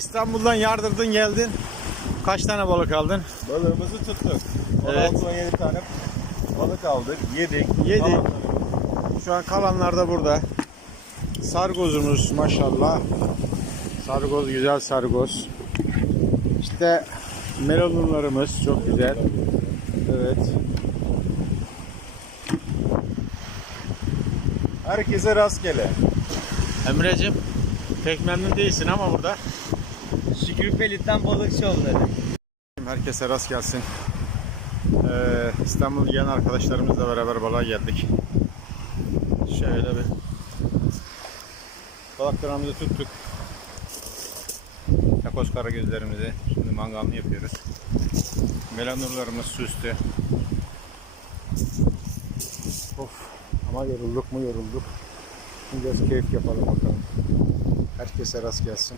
İstanbul'dan yardırdın geldin. Kaç tane balık aldın? Balığımızı tuttuk. Evet. 16-17 tane balık aldık. Yedik. Yedik. Tamam. Şu an kalanlar da burada. Sargozumuz maşallah. Sargoz güzel sargoz. İşte melonlarımız çok güzel. Evet. Herkese rastgele. Emre'cim pek memnun değilsin ama burada. Şükrü Pelit'ten balıkçı ol. Herkese rast gelsin. Ee, İstanbul gelen arkadaşlarımızla beraber balığa geldik. Şöyle bir balıklarımızı tuttuk. Takoz karagözlerimizi şimdi mangalını yapıyoruz. Melanurlarımız süstü. Of ama yorulduk mu yorulduk. Şimdi biraz keyif yapalım bakalım. Herkese rast gelsin.